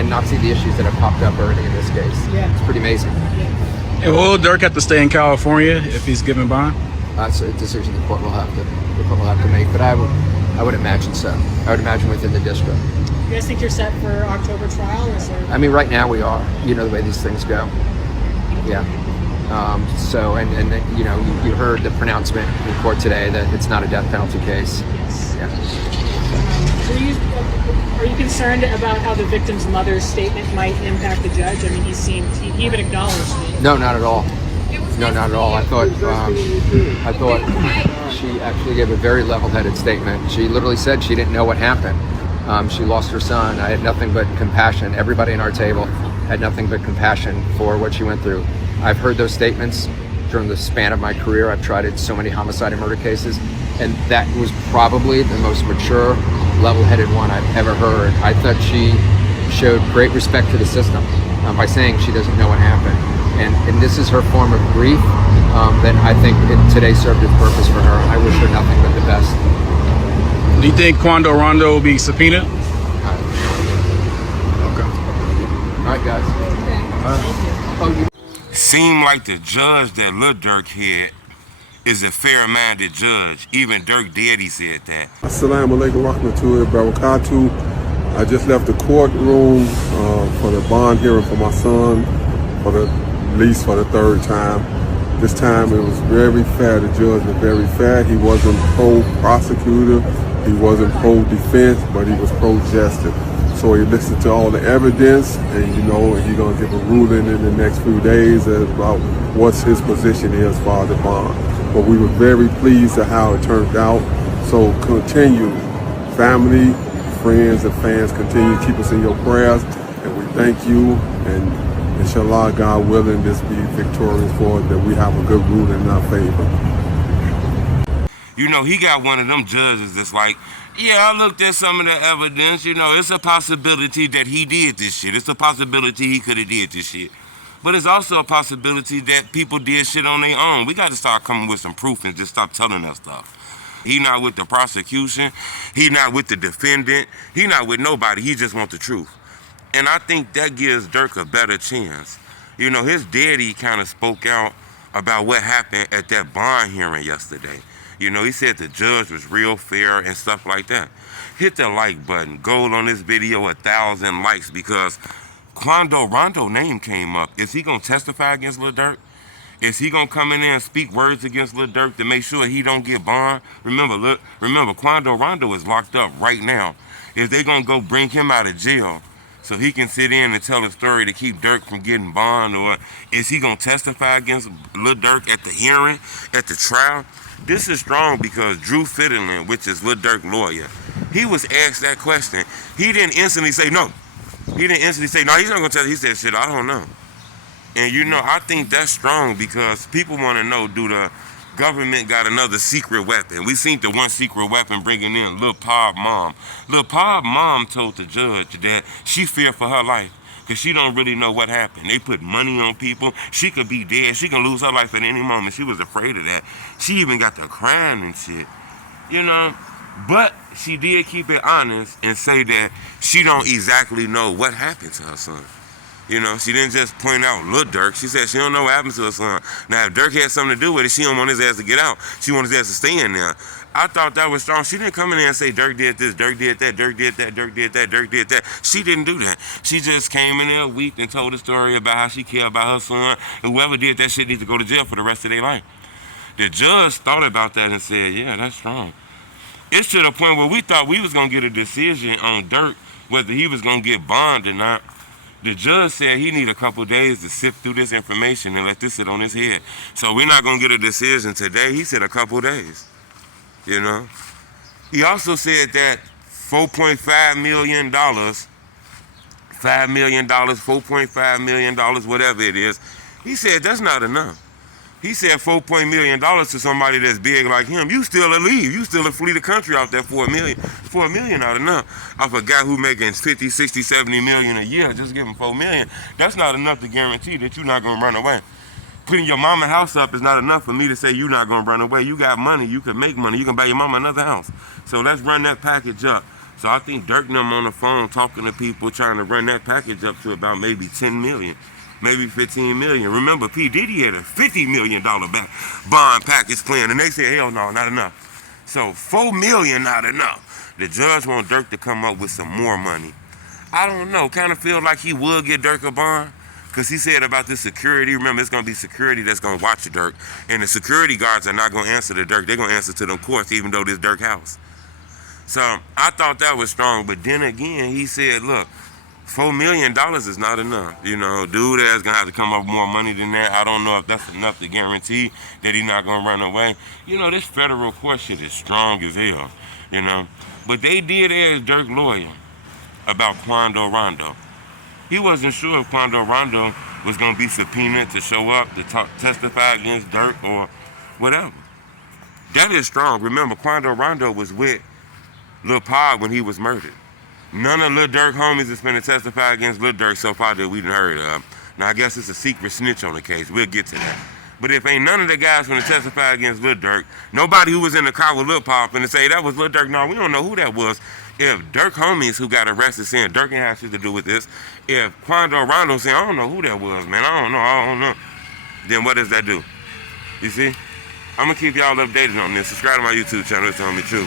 and not see the issues that have popped up already in this case. Yeah. It's pretty amazing. And will Durk have to stay in California if he's given bond? That's a decision the court will have to make, but I would imagine so. I would imagine within the district. You guys think you're set for October trial, or is there... I mean, right now we are. You know the way these things go. Yeah. So, and you know, you heard the pronouncement in court today that it's not a death penalty case. Yes. Yeah. Are you concerned about how the victim's mother's statement might impact the judge? I mean, he even acknowledged it. No, not at all. No, not at all. I thought she actually gave a very level-headed statement. She literally said she didn't know what happened. She lost her son. I had nothing but compassion. Everybody in our table had nothing but compassion for what she went through. I've heard those statements during the span of my career. I've tried so many homicide and murder cases, and that was probably the most mature, level-headed one I've ever heard. I thought she showed great respect for the system by saying she doesn't know what happened. And this is her form of grief that I think today served its purpose for her. I wish her nothing but the best. Do you think Quando Rondo will be subpoenaed? Okay. All right, guys. Seemed like the judge that Lil Durk had is a fair-minded judge. Even Durk Daddy said that. Assalamu alaikum warahmatullahi wabarakatuh. I just left the courtroom for the bond hearing for my son for the least for the third time. This time it was very fair. The judge was very fair. He wasn't pro-prosecutor, he wasn't pro-defense, but he was pro-justice. So he listened to all the evidence, and you know, he's gonna give a ruling in the next few days about what his position is for the bond. But we were very pleased at how it turned out. So continue, family, friends, and fans, continue to keep us in your prayers, and we thank you. And inshallah, God willing, this be victorious for it, that we have a good ruling in our favor. You know, he got one of them judges that's like, yeah, I looked at some of the evidence. You know, it's a possibility that he did this shit. It's a possibility he could have did this shit. But it's also a possibility that people did shit on their own. We got to start coming with some proof and just stop telling us stuff. He not with the prosecution. He not with the defendant. He not with nobody. He just wants the truth. And I think that gives Durk a better chance. You know, his daddy kind of spoke out about what happened at that bond hearing yesterday. You know, he said the judge was real fair and stuff like that. Hit the like button. Gold on this video, 1,000 likes, because Quando Rondo name came up. Is he going to testify against Lil Durk? Is he going to come in there and speak words against Lil Durk to make sure he don't get bond? Remember, Quando Rondo is locked up right now. Is they going to go bring him out of jail so he can sit in and tell a story to keep Durk from getting bond? Or is he going to testify against Lil Durk at the hearing, at the trial? This is strong because Drew Fitterland, which is Lil Durk's lawyer, he was asked that question. He didn't instantly say no. He didn't instantly say, no, he's not going to tell you. He said, shit, I don't know. And, you know, I think that's strong because people want to know, do the government got another secret weapon? We seen the one secret weapon bringing in Lil Pop mom. Lil Pop mom told the judge that she feared for her life because she don't really know what happened. They put money on people. She could be dead. She can lose her life at any moment. She was afraid of that. She even got to crying and shit, you know. But she did keep it honest and say that she don't exactly know what happened to her son. You know, she didn't just point out Lil Durk. She said she don't know what happened to her son. Now, if Durk had something to do with it, she don't want his ass to get out. She wants his ass to stay in there. I thought that was strong. She didn't come in there and say Durk did this, Durk did that, Durk did that, Durk did that, Durk did that. She didn't do that. She just came in there weak and told a story about how she cared about her son. And whoever did that shit needs to go to jail for the rest of their life. The judge thought about that and said, yeah, that's strong. It's to the point where we thought we was going to get a decision on Durk, whether he was going to get bond or not. The judge said he need a couple days to sift through this information and let this sit on his head. So we're not going to get a decision today. He said a couple days, you know. He also said that $4.5 million, $5 million, $4.5 million, whatever it is, he said that's not enough. He said $4 million to somebody that's big like him. You still a leave. You still a flee the country out there for $1 million. $4 million not enough. Off a guy who making 50, 60, 70 million a year, just give him $4 million. That's not enough to guarantee that you're not gonna run away. Putting your mama house up is not enough for me to say you're not gonna run away. You got money, you can make money, you can buy your mama another house. So let's run that package up. So I think Durk and them on the phone talking to people trying to run that package up to about maybe 10 million, maybe 15 million. Remember, P. Diddy had a $50 million bond package plan, and they said, hell no, not enough. So $4 million not enough. The judge want Durk to come up with some more money. I don't know, kind of feel like he would get Durk a bond. Because he said about this security, remember, it's going to be security that's going to watch the Durk. And the security guards are not going to answer to Durk. They're going to answer to them courts, even though this Durk house. So I thought that was strong. But then again, he said, look, $4 million is not enough. You know, dude is going to have to come up with more money than that. I don't know if that's enough to guarantee that he's not going to run away. You know, this federal court shit is strong as hell, you know. But they did ask Durk lawyer about Quando Rondo. He wasn't sure if Quando Rondo was going to be subpoenaed to show up to testify against Durk or whatever. That is strong. Remember, Quando Rondo was with Lil Pod when he was murdered. None of Lil Durk homies is going to testify against Lil Durk so far that we done heard of. Now, I guess it's a secret snitch on the case. We'll get to that. But if ain't none of the guys going to testify against Lil Durk, nobody who was in the car with Lil Pod finna say that was Lil Durk. No, we don't know who that was. If Durk homies who got arrested saying Durk ain't have shit to do with this, if Quando Rondo saying, I don't know who that was, man, I don't know, then what does that do? You see? I'm going to keep y'all updated on this. Subscribe to my YouTube channel. It's on me too.